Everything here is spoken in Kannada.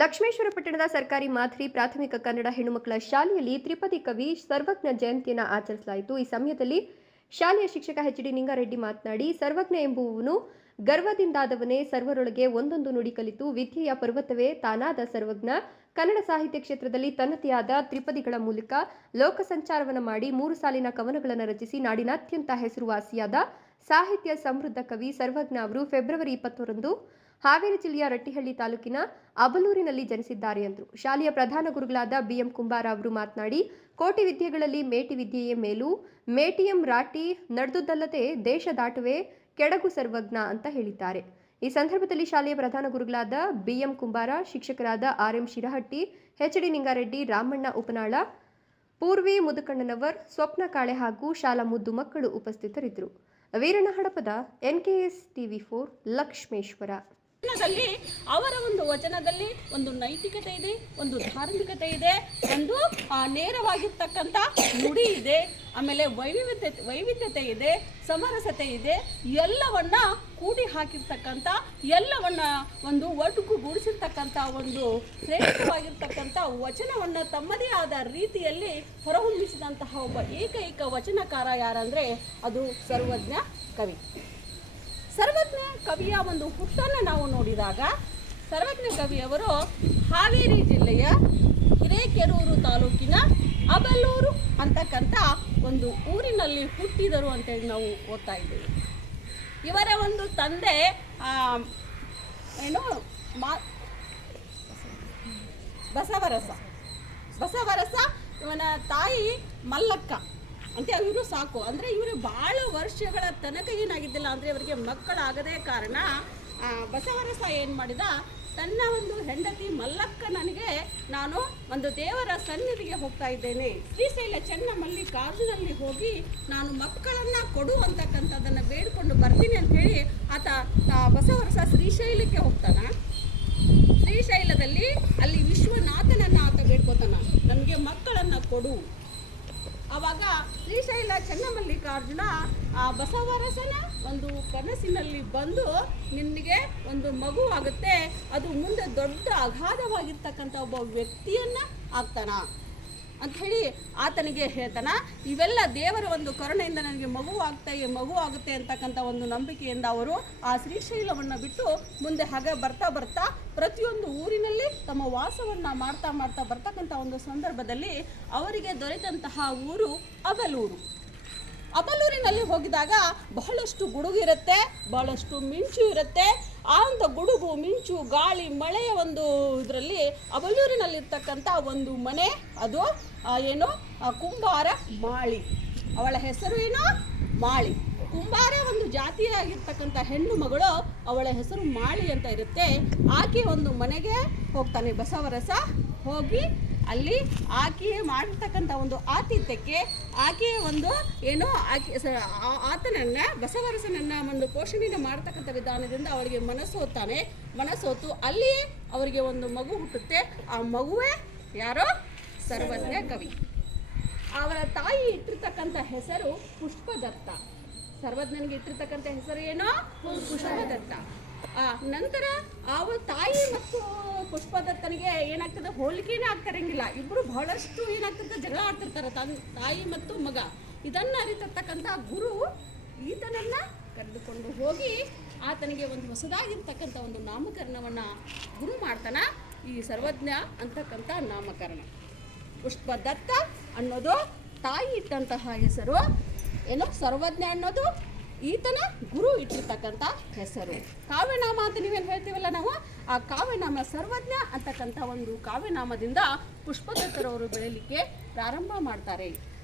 ಲಕ್ಷ್ಮೇಶ್ವರ ಪಟ್ಟಣದ ಸರ್ಕಾರಿ ಮಾದರಿ ಪ್ರಾಥಮಿಕ ಕನ್ನಡ ಹೆಣ್ಣುಮಕ್ಕಳ ಶಾಲೆಯಲ್ಲಿ ತ್ರಿಪದಿ ಕವಿ ಸರ್ವಜ್ಞ ಜಯಂತಿಯನ್ನು ಆಚರಿಸಲಾಯಿತು. ಈ ಸಮಯದಲ್ಲಿ ಶಾಲೆಯ ಶಿಕ್ಷಕ ಎಚ್ ಡಿ ನಿಂಗಾರೆಡ್ಡಿ ಮಾತನಾಡಿ, ಸರ್ವಜ್ಞ ಎಂಬುವನು ಗರ್ವದಿಂದಾದವನೇ ಸರ್ವರೊಳಗೆ ಒಂದೊಂದು ನುಡಿ ಕಲಿತು, ವಿದ್ಯೆಯ ಪರ್ವತವೇ ತಾನಾದ ಸರ್ವಜ್ಞ. ಕನ್ನಡ ಸಾಹಿತ್ಯ ಕ್ಷೇತ್ರದಲ್ಲಿ ತನ್ನತೆಯಾದ ತ್ರಿಪದಿಗಳ ಮೂಲಕ ಲೋಕ ಸಂಚಾರವನ್ನು ಮಾಡಿ ಮೂರು ಸಾಲಿನ ಕವನಗಳನ್ನು ರಚಿಸಿ ನಾಡಿನ ಅತ್ಯಂತ ಹೆಸರುವಾಸಿಯಾದ ಸಾಹಿತ್ಯ ಸಮೃದ್ಧ ಕವಿ ಸರ್ವಜ್ಞ ಅವರು ಫೆಬ್ರವರಿ ಇಪ್ಪತ್ತರಂದು ಹಾವೇರಿ ಜಿಲ್ಲೆಯ ರಟ್ಟಿಹಳ್ಳಿ ತಾಲೂಕಿನ ಅಬಲೂರಿನಲ್ಲಿ ಜನಿಸಿದ್ದಾರೆ ಎಂದರು ಶಾಲೆಯ ಪ್ರಧಾನ ಗುರುಗಳಾದ ಬಿಎಂ ಕುಂಬಾರ ಅವರು ಮಾತನಾಡಿ, ಕೋಟಿ ವಿದ್ಯೆಗಳಲ್ಲಿ ಮೇಟಿ ವಿದ್ಯೆಯೇ ಮೇಲು ಮೇಟಿಯಂ ರಾಟಿ ನಡೆದುದಲ್ಲದೆ ದೇಶ ದಾಟುವೆ ಕೆಡಗು ಸರ್ವಜ್ಞ ಅಂತ ಹೇಳಿದ್ದಾರೆ. ಈ ಸಂದರ್ಭದಲ್ಲಿ ಶಾಲೆಯ ಪ್ರಧಾನ ಗುರುಗಳಾದ ಬಿಎಂ ಕುಂಬಾರ, ಶಿಕ್ಷಕರಾದ RM Shirahatti, H D Ningareddy, Ramanna Upanala, Purvi Mudukannanavar, Swapna Kale ಹಾಗೂ ಶಾಲಾ ಮುದ್ದು ಮಕ್ಕಳು ಉಪಸ್ಥಿತರಿದ್ದರು. Veeranna Hadapada NKS TV four Lakshmeshwar. ವಚನದಲ್ಲಿ ಅವರ ಒಂದು ವಚನದಲ್ಲಿ ಒಂದು ನೈತಿಕತೆ ಇದೆ, ಒಂದು ಧಾರ್ಮಿಕತೆ ಇದೆ, ಒಂದು ನೇರವಾಗಿರ್ತಕ್ಕಂಥ ನುಡಿ ಇದೆ, ಆಮೇಲೆ ವೈವಿಧ್ಯತೆ ವೈವಿಧ್ಯತೆ ಇದೆ, ಸಮರಸತೆ ಇದೆ, ಎಲ್ಲವನ್ನ ಕೂಡಿ ಹಾಕಿರ್ತಕ್ಕಂಥ, ಎಲ್ಲವನ್ನ ಒಂದು ಒಟ್ಟುಗೂಡಿಸಿರ್ತಕ್ಕಂಥ ಒಂದು ಶ್ರೇಷ್ಠವಾಗಿರ್ತಕ್ಕಂಥ ವಚನವನ್ನು ತಮ್ಮದೇ ಆದ ರೀತಿಯಲ್ಲಿ ಹೊರಹೊಮ್ಮಿಸಿದಂತಹ ಒಬ್ಬ ಏಕೈಕ ವಚನಕಾರ ಯಾರಂದರೆ ಅದು ಸರ್ವಜ್ಞ ಕವಿ. ಸರ್ವಜ್ಞ ಕವಿಯ ಒಂದು ಹುಟ್ಟನ್ನು ನಾವು ನೋಡಿದಾಗ ಸರ್ವಜ್ಞ ಕವಿಯವರು ಹಾವೇರಿ ಜಿಲ್ಲೆಯ ಹಿರೇಕೆರೂರು ತಾಲೂಕಿನ ಅಬಲೂರು ಅಂತಕ್ಕಂಥ ಒಂದು ಊರಿನಲ್ಲಿ ಹುಟ್ಟಿದರು ಅಂತೇಳಿ ನಾವು ಓದ್ತಾ ಇದ್ದೀವಿ. ಇವರ ಒಂದು ತಂದೆ ಏನು? ಮಾ, ಬಸವರಸ. ಬಸವರಸ, ಇವನ ತಾಯಿ ಮಲ್ಲಕ್ಕ. ಅಂತ ಇವರು ಸಾಕು. ಅಂದರೆ ಇವರು ಭಾಳ ವರ್ಷಗಳ ತನಕ ಏನಾಗಿದ್ದಿಲ್ಲ ಅಂದರೆ ಇವರಿಗೆ ಮಕ್ಕಳಾಗದೇ ಕಾರಣ ಬಸವರಸ ಏನು ಮಾಡಿದ, ತನ್ನ ಒಂದು ಹೆಂಡತಿ ಮಲ್ಲಕ್ಕ ನನಗೆ ನಾನು ಒಂದು ದೇವರ ಸನ್ನಿಧಿಗೆ ಹೋಗ್ತಾ ಇದ್ದೇನೆ. ಶ್ರೀಶೈಲ ಚೆನ್ನಮಲ್ಲಿಕಾರ್ಜುನಲ್ಲಿ ಹೋಗಿ ನಾನು ಮಕ್ಕಳನ್ನು ಕೊಡು ಅಂತಕ್ಕಂಥದ್ದನ್ನು ಬೇಡಿಕೊಂಡು ಬರ್ತೀನಿ ಅಂತ ಹೇಳಿ ಆತ ಬಸವರಸ ಶ್ರೀಶೈಲಕ್ಕೆ ಹೋಗ್ತಾನ. ಶ್ರೀಶೈಲದಲ್ಲಿ ಅಲ್ಲಿ ವಿಶ್ವನಾಥನನ್ನು ಆತ ಬೇಡ್ಕೋತಾನ. ನಮಗೆ ಮಕ್ಕಳನ್ನು ಕೊಡು. ಅವಾಗ ಶ್ರೀಶೈಲ ಚನ್ನಮಲ್ಲಿಕಾರ್ಜುನ ಆ ಬಸವರಸನ ಒಂದು ಕನಸಿನಲ್ಲಿ ಬಂದು ನಿನಗೆ ಒಂದು ಮಗು ಆಗುತ್ತೆ. ಅದು ಮುಂದೆ ದೊಡ್ಡ ಅಗಾಧವಾಗಿರ್ತಕ್ಕಂಥ ಒಬ್ಬ ವ್ಯಕ್ತಿಯನ್ನ ಆಗ್ತಾನ. ಅಂತ ಹೇಳಿ ಆತನಿಗೆ ಹೇಳ್ತಾನ, ಇವೆಲ್ಲ ದೇವರ ಒಂದು ಕರುಣೆಯಿಂದ ನನಗೆ ಮಗು ಆಗ್ತಾ ಮಗು ಆಗುತ್ತೆ ಅಂತಕ್ಕಂಥ ಒಂದು ನಂಬಿಕೆಯಿಂದ ಅವರು ಆ ಶ್ರೀಶೈಲವನ್ನು ಬಿಟ್ಟು ಮುಂದೆ ಹಾಗೆ ಬರ್ತಾ ಬರ್ತಾ ಪ್ರತಿಯೊಂದು ಊರಿನಲ್ಲಿ ತಮ್ಮ ವಾಸವನ್ನು ಮಾಡ್ತಾ ಮಾಡ್ತಾ ಬರ್ತಕ್ಕಂಥ ಒಂದು ಸಂದರ್ಭದಲ್ಲಿ ಅವರಿಗೆ ದೊರೆತಂತಹ ಊರು ಅಗಲೂರು ಅಬಲೂರಿನಲ್ಲಿ ಹೋಗಿದಾಗ ಬಹಳಷ್ಟು ಗುಡುಗಿರುತ್ತೆ ಬಹಳಷ್ಟು ಮಿಂಚು ಇರುತ್ತೆ ಆ ಒಂದು ಗುಡುಗು, ಮಿಂಚು, ಗಾಳಿ ಮಳೆಯ ಒಂದು ಇದರಲ್ಲಿ ಅಬಲೂರಿನಲ್ಲಿರ್ತಕ್ಕಂಥ ಒಂದು ಮನೆ. ಅದು ಏನು? ಕುಂಬಾರ ಮಾಳಿ. ಅವಳ ಹೆಸರು ಏನು? ಮಾಳಿ. ಕುಂಬಾರ ಒಂದು ಜಾತಿಯಾಗಿರ್ತಕ್ಕಂಥ ಹೆಣ್ಣು ಮಗಳು ಅವಳ ಹೆಸರು ಮಾಳಿ ಅಂತ ಇರುತ್ತೆ. ಆಕೆ ಒಂದು ಮನೆಗೆ ಹೋಗ್ತಾನೆ ಬಸವರಸ. ಹೋಗಿ ಅಲ್ಲಿ ಆಕೆಯೇ ಮಾಡಿರ್ತಕ್ಕಂಥ ಒಂದು ಆತಿಥ್ಯಕ್ಕೆ ಆಕೆಯ ಒಂದು ಏನೋ ಆಕೆ ಆತನನ್ನ ಬಸವರಸನನ್ನ ಒಂದು ಪೋಷಣೆಯನ್ನು ಮಾಡ್ತಕ್ಕಂಥ ವಿಧಾನದಿಂದ ಅವಳಿಗೆ ಮನಸ್ಸೋತಾನೆ ಮನಸ್ಸೋತು ಅಲ್ಲಿಯೇ ಅವರಿಗೆ ಒಂದು ಮಗು ಹುಟ್ಟುತ್ತೆ. ಆ ಮಗುವೇ ಯಾರೋ? ಸರ್ವಜ್ಞ ಕವಿ. ಅವರ ತಾಯಿ ಇಟ್ಟಿರ್ತಕ್ಕಂಥ ಹೆಸರು ಪುಷ್ಪದತ್ತ. ಸರ್ವಜ್ಞನಿಗೆ ಇಟ್ಟಿರ್ತಕ್ಕಂಥ ಹೆಸರು ಏನೋ? ಪುಷ್ಪದತ್ತ. ಆ, ನಂತರ ಅವ ತಾಯಿ ಮತ್ತು ಪುಷ್ಪದತ್ತನಿಗೆ ಏನಾಗ್ತದೆ? ಹೋಲಿಕೆನೇ ಆಗ್ತಿರಂಗಿಲ್ಲ. ಇಬ್ಬರು ಬಹಳಷ್ಟು ಏನಾಗ್ತದೆ? ಜಗಳ ಆಡ್ತಿರ್ತಾರೆ. ತನ್, ತಾಯಿ ಮತ್ತು ಮಗ. ಇದನ್ನ ಅರಿತಿರ್ತಕ್ಕಂಥ ಗುರು ಈತನನ್ನ ಕರೆದುಕೊಂಡು ಹೋಗಿ ಆತನಿಗೆ ಒಂದು ಹೊಸದಾಗಿರ್ತಕ್ಕಂಥ ಒಂದು ನಾಮಕರಣವನ್ನ ಗುರು ಮಾಡ್ತಾನ. ಈ ಸರ್ವಜ್ಞ ಅಂತಕ್ಕಂಥ ನಾಮಕರಣ. ಪುಷ್ಪದತ್ತ ಅನ್ನೋದು ತಾಯಿ ಇಟ್ಟಂತಹ ಹೆಸರು. ಏನು ಸರ್ವಜ್ಞ ಅನ್ನೋದು ಈತನ ಗುರು ಇಟ್ಟಿರ್ತಕ್ಕಂಥ ಹೆಸರು. ಕಾವ್ಯನಾಮ ಅಂತ ನೀವೇನು ಹೇಳ್ತೀವಲ್ಲ ನಾವು? ಆ ಕಾವ್ಯನಾಮ ಸರ್ವಜ್ಞ ಅಂತಕ್ಕಂಥ ಒಂದು ಕಾವ್ಯನಾಮದಿಂದ ಪುಷ್ಪದತ್ತರವರು ಬೆಳೀಲಿಕ್ಕೆ ಪ್ರಾರಂಭ ಮಾಡ್ತಾರೆ.